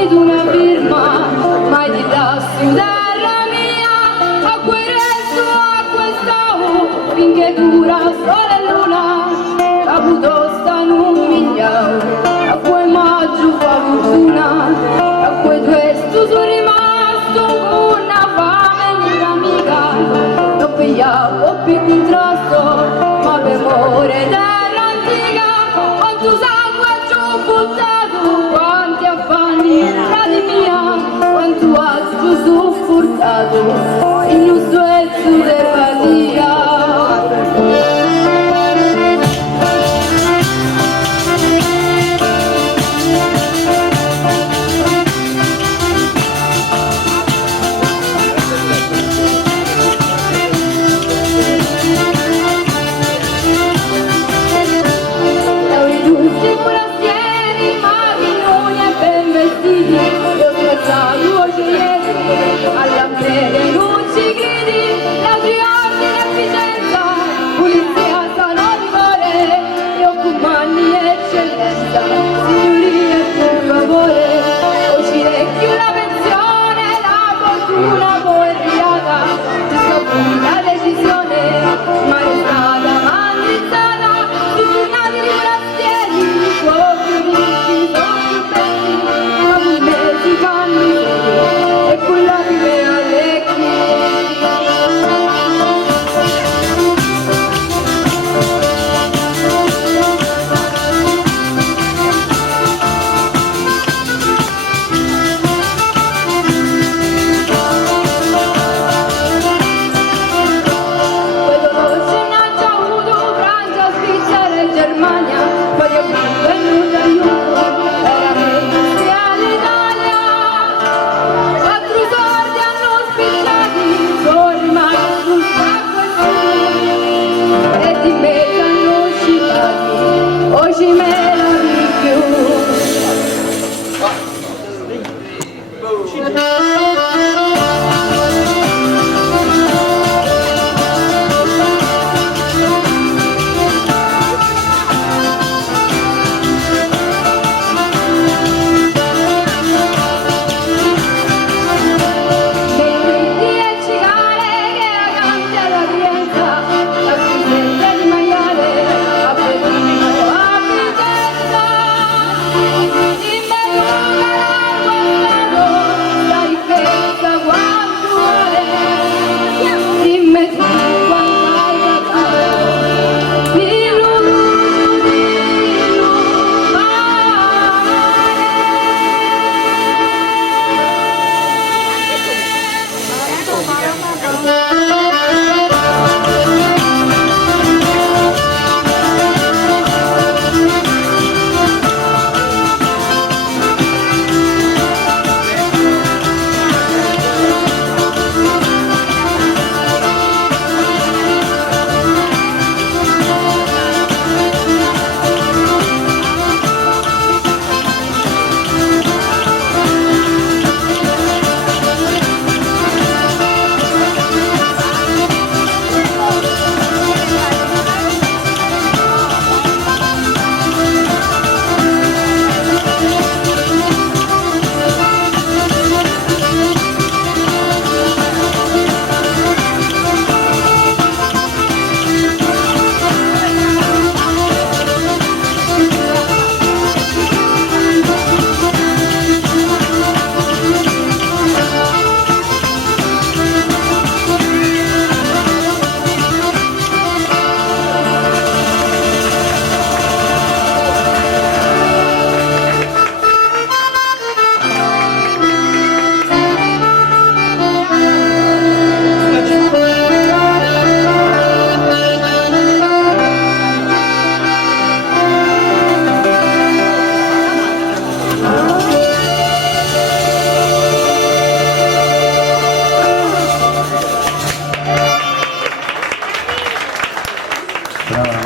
ed una firma, mai ti lassi terra mia, a quel resto, a quest'uomo, finché dura sole e luna, caputo sta in un migliaio, a quel maggio fa fortuna, a quel questo sono rimasto con una fame di un'amica, non pigliavo più contrasto, ma per amore terra antica, quanto sangue ci ho buttato, quanti affanni, frate mia, quanto altro sopportato, il nostro ezzo d'empatia. Alla fede non ci credi, ladri ordine e efficienza, polizia sano rigore, io comandi eccellenza, signoria e per favore, o ci recchi una pensione, la fortuna poi riata, ti scopri la decisione, ma è stata mandrizzata, su giornati di forastieri, fuochi ricchi, sono più belli, ma per me si fanno i seri, e quella di me She